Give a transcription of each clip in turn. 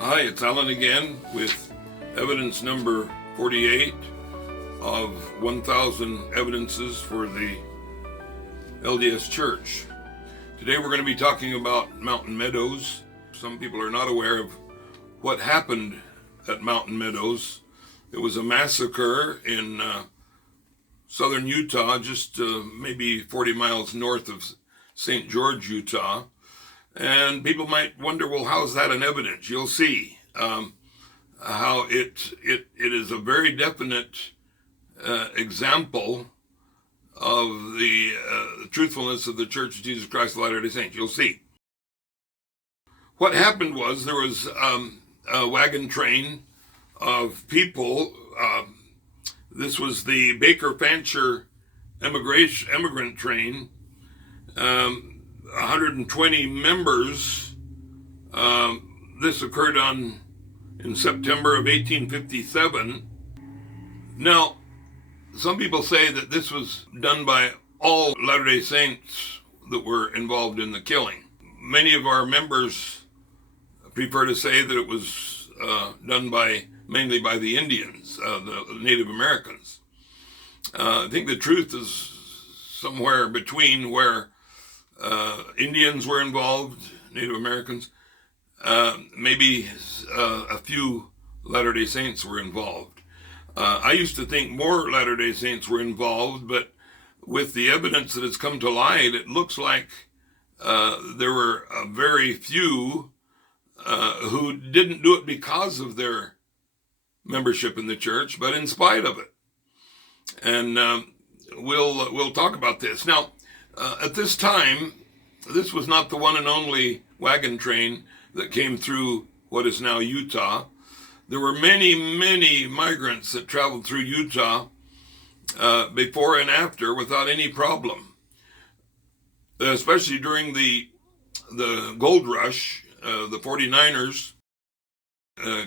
Hi, it's Alan again with evidence number 48 of 1,000 evidences for the LDS Church. Today we're going to be talking about Mountain Meadows. Some people are not aware of what happened at Mountain Meadows. It was a massacre in southern Utah, just maybe 40 miles north of St. George, Utah. And people might wonder, well, how's that an evidence? You'll see how it is a very definite example of the truthfulness of the Church of Jesus Christ of Latter-day Saints. You'll see. What happened was there was a wagon train of people. This was the Baker Fancher immigrant train. 120 members. This occurred in September of 1857. Now, some people say that this was done by all Latter-day Saints that were involved in the killing. Many of our members prefer to say that it was done mainly by the Indians, the Native Americans. I think the truth is somewhere between where Indians were involved, Native Americans, maybe a few Latter-day Saints were involved. I used to think more Latter-day Saints were involved, but with the evidence that has come to light, it looks like there were a very few who didn't do it because of their membership in the church, but in spite of it. And we'll talk about this. Now, at this time, this was not the one and only wagon train that came through what is now Utah. There were many, many migrants that traveled through Utah before and after without any problem. Especially during the gold rush, the 49ers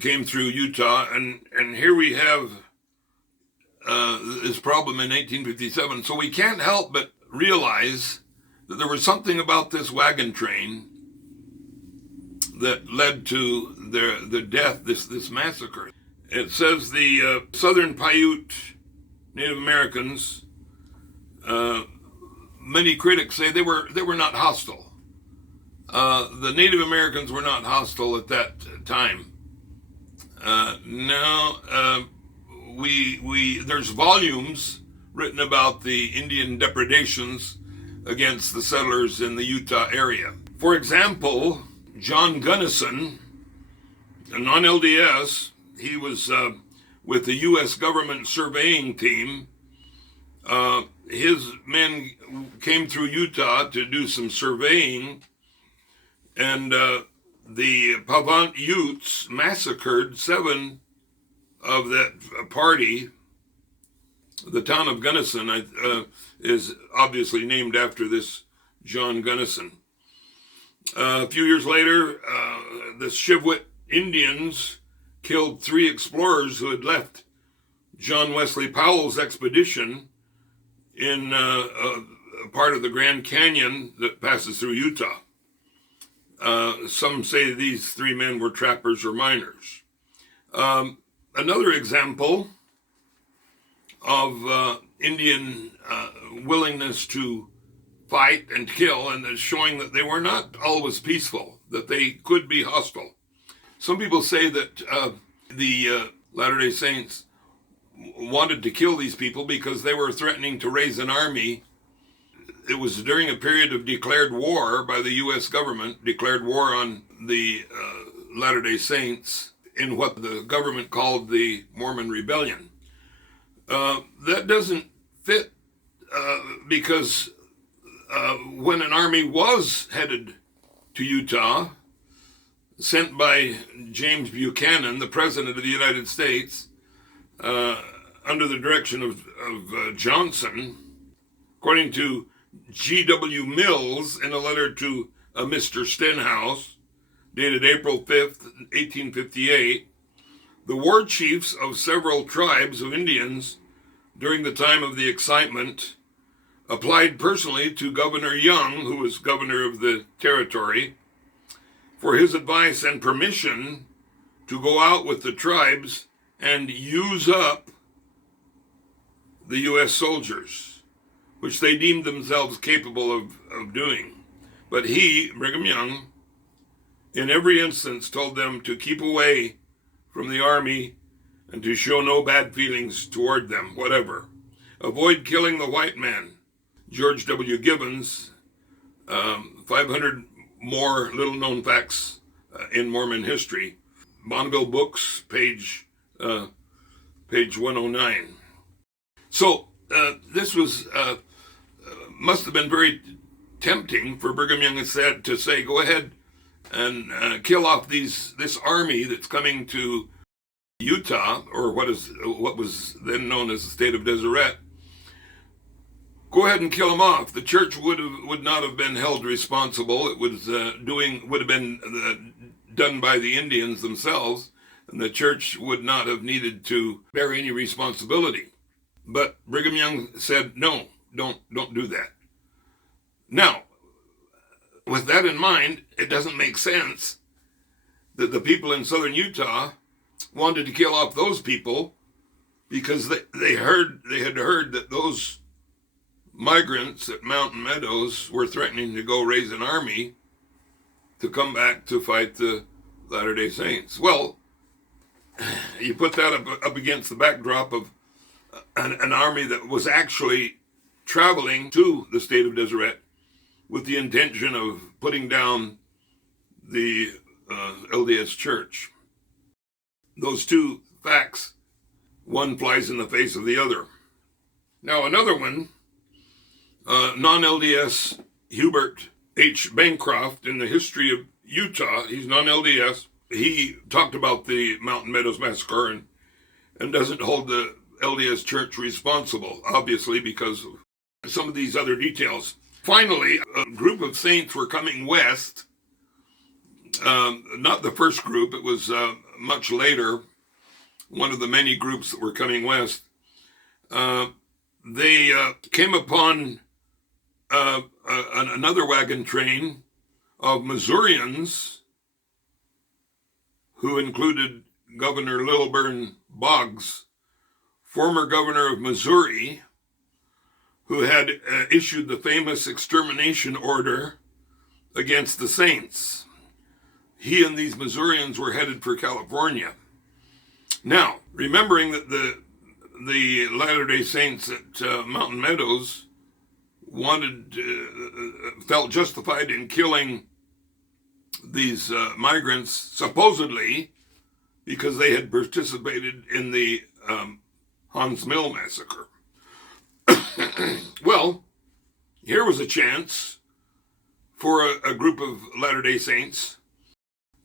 came through Utah, and here we have this problem in 1857. So we can't help but realize that there was something about this wagon train that led to the death, this massacre. It says the Southern Paiute Native Americans, many critics say they were not hostile. The Native Americans were not hostile at that time. There's volumes written about the Indian depredations against the settlers in the Utah area. For example, John Gunnison, a non-LDS, he was with the U.S. government surveying team. His men came through Utah to do some surveying, and the Pavant Utes massacred 7 of that party. The town of Gunnison is obviously named after this John Gunnison. A few years later, the Shivwit Indians killed 3 explorers who had left John Wesley Powell's expedition in a part of the Grand Canyon that passes through Utah. Some say these 3 men were trappers or miners. Another example of Indian willingness to fight and kill, and is showing that they were not always peaceful, that they could be hostile. Some people say that the Latter-day Saints wanted to kill these people because they were threatening to raise an army. It was during a period of declared war by the U.S. government, declared war on the Latter-day Saints in what the government called the Mormon Rebellion. That doesn't fit because when an army was headed to Utah, sent by James Buchanan, the President of the United States, under the direction of Johnson, according to G.W. Mills in a letter to Mr. Stenhouse, dated April 5th, 1858, the war chiefs of several tribes of Indians during the time of the excitement applied personally to Governor Young, who was governor of the territory, for his advice and permission to go out with the tribes and use up the U.S. soldiers, which they deemed themselves capable of doing. But he, Brigham Young, in every instance told them to keep away from the army and to show no bad feelings toward them, whatever. Avoid killing the white man. George W. Gibbons, 500 more little-known facts in Mormon history. Bonneville Books, page 109. So this was must have been very tempting for Brigham Young to say, go ahead and kill off this army that's coming to Utah, or what was then known as the state of Deseret. Go ahead and kill them off. The church would not have been held responsible. It was would have been done by the Indians themselves, and the church would not have needed to bear any responsibility. But Brigham Young said, no, don't do that. Now, with that in mind, it doesn't make sense that the people in southern Utah wanted to kill off those people, because they had heard that those migrants at Mountain Meadows were threatening to go raise an army to come back to fight the Latter-day Saints. Well, you put that up against the backdrop of an army that was actually traveling to the state of Deseret with the intention of putting down the LDS Church. Those two facts, one flies in the face of the other. Now another one, non-LDS Hubert H. Bancroft, in the history of Utah, he's non-LDS. He talked about the Mountain Meadows massacre and doesn't hold the LDS Church responsible, obviously, because of some of these other details. Finally, a group of saints were coming west. Not the first group, it was much later, one of the many groups that were coming west. They came upon another wagon train of Missourians, who included Governor Lilburn Boggs, former governor of Missouri, who had issued the famous extermination order against the saints. He and these Missourians were headed for California. Now, remembering that the Latter-day Saints at Mountain Meadows felt justified in killing these migrants, supposedly because they had participated in the Hans Mill massacre. Well, here was a chance for a group of Latter-day Saints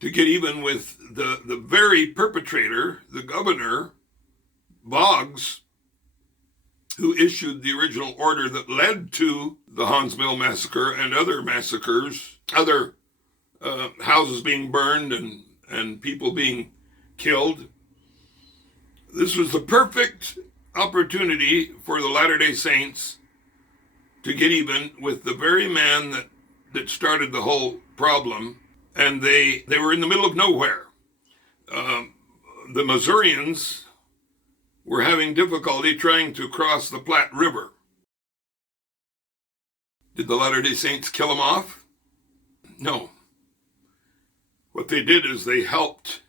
to get even with the very perpetrator, the governor, Boggs, who issued the original order that led to the Hans Mill massacre and other massacres, other houses being burned and people being killed. This was the perfect opportunity for the Latter-day Saints to get even with the very man that started the whole problem, and they were in the middle of nowhere. The Missourians were having difficulty trying to cross the Platte River. Did the Latter-day Saints kill them off? No. What they did is they helped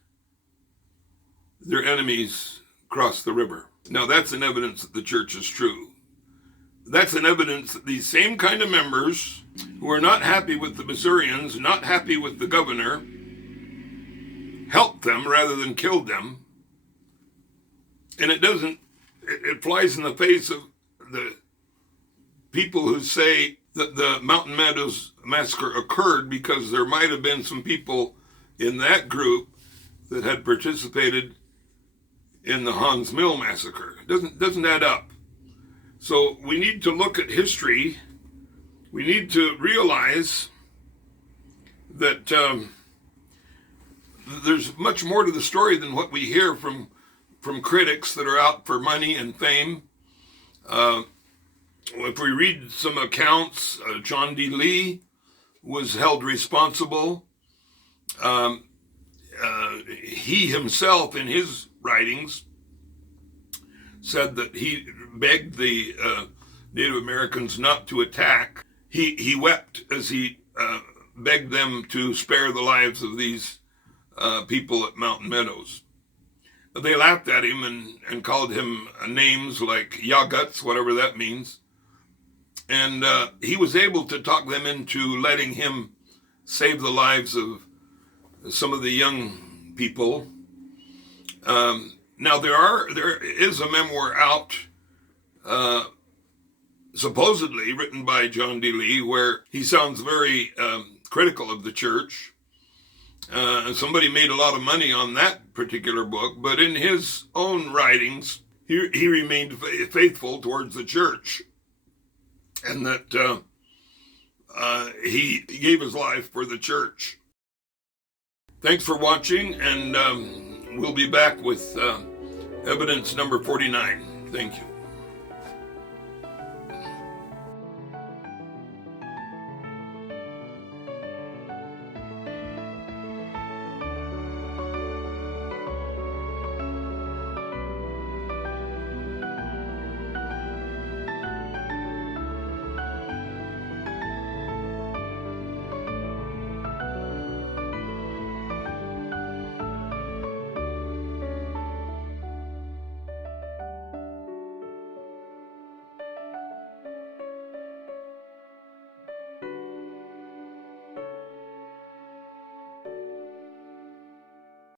their enemies cross the river. Now that's an evidence that the church is true. That's an evidence that these same kind of members who are not happy with the Missourians, not happy with the governor, helped them rather than killed them. And it flies in the face of the people who say that the Mountain Meadows massacre occurred because there might have been some people in that group that had participated in the Hans Mill massacre. It doesn't add up. So we need to look at history. We need to realize that there's much more to the story than what we hear from critics that are out for money and fame. If we read some accounts, John D. Lee was held responsible. he himself, in his writings, said that he begged the Native Americans not to attack. He wept as he begged them to spare the lives of these people at Mountain Meadows. They laughed at him and called him names like Yawguts, whatever that means. And he was able to talk them into letting him save the lives of some of the young people. Now there is a memoir out, supposedly written by John D. Lee, where he sounds very critical of the church. Somebody made a lot of money on that particular book, but in his own writings, he remained faithful towards the church, and that he gave his life for the church. Thanks for watching, and we'll be back with evidence number 49. Thank you.